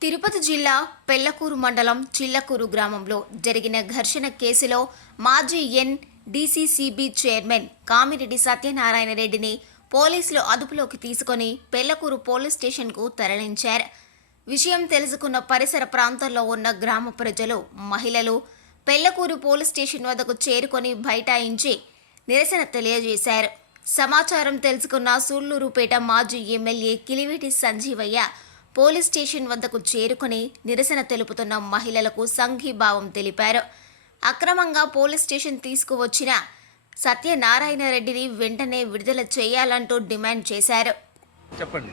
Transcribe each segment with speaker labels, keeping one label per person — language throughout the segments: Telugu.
Speaker 1: తిరుపతి జిల్లా పెళ్ళకూరు మండలం చిల్లకూరు గ్రామంలో జరిగిన ఘర్షణ కేసులో మాజీ N DCCB chairman Kamireddy Satyanarayana రెడ్డిని పోలీసులు అదుపులోకి తీసుకొని పెళ్ళకూరు పోలీస్ స్టేషన్కు తరలించారు. విషయం తెలుసుకున్న పరిసర ప్రాంతాల్లో ఉన్న గ్రామ ప్రజలు మహిళలు పెళ్ళకూరు పోలీస్ స్టేషన్ వద్దకు చేరుకొని బైఠాయించి నిరసన తెలియజేశారు సమాచారం తెలుసుకున్న సూళ్ళూరుపేట మాజీ MLA Kiliveti Sanjeevaiah police station వద్దకు చేరుకుని నిరసన తెలుపుతున్న మహిళలకు సంఘీభావం తెలిపారు అక్రమంగా పోలీస్ స్టేషన్ తీసుకువచ్చిన సత్యనారాయణ రెడ్డిని వెంటనే విడుదల చేయాలంటూ డిమాండ్ చేశారు
Speaker 2: చెప్పండి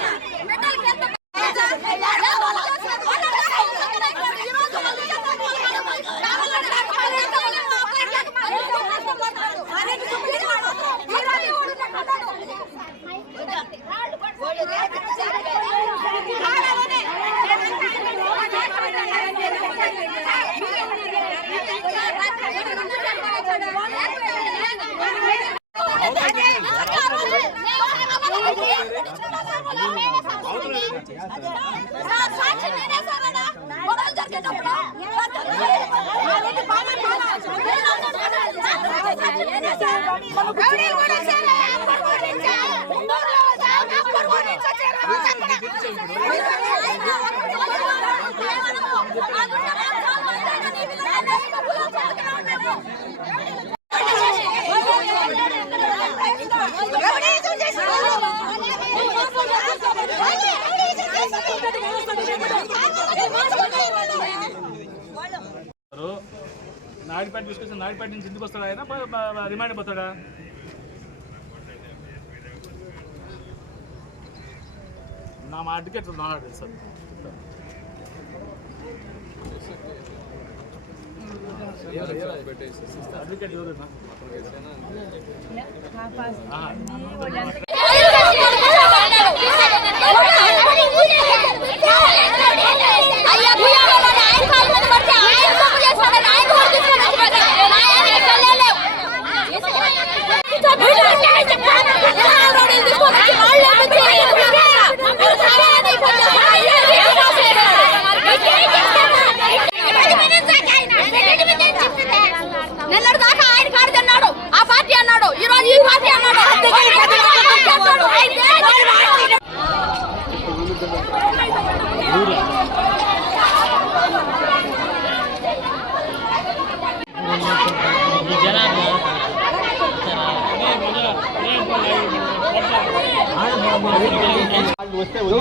Speaker 3: కట్టారు ఎవరైనా కట్టారు నాయుడుపేట తీసుకొచ్చి నాయుడుపేట నుంచి ఇంటికి వస్తాడా ఆయన? రిమాండ్ పోతాడా నా మా అడ్వకేట్ మాట్లాడారు సార్ అడ్వకేట్ ఎవరు?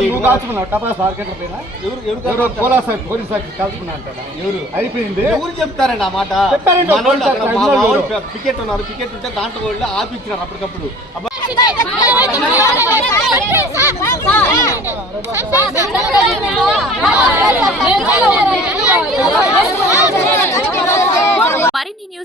Speaker 2: నువ్వు కాల్చుకున్నావు టపా మార్కెట్ల పైన ఎవరు ఎవరు పోలీస్ పోలీస్ కాల్చుకున్నా అంటారా ఎవరు అయిపోయింది
Speaker 4: ఎవరు చెప్తారండి ఆ మాట
Speaker 2: పోలీసు
Speaker 4: పికెట్ ఉన్నారు పికెట్ ఉంటే దాంట్లో వాళ్ళు ఆపించినారు అప్పటికప్పుడు. అబ్బా,